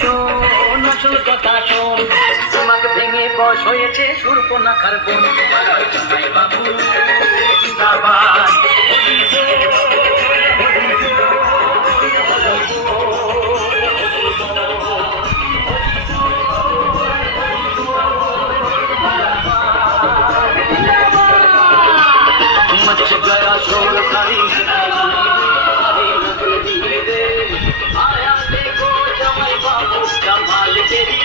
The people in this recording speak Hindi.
শোন আসল কথা শোন, তোমাকে ভেঙে বস হয়েছে শূর্পণখার বোন। জামাই বাবু জিন্দাবাদ, मच गया शोर सारी नस्ल दी दे, आया देखो जमाई बाबू कमाल तेरी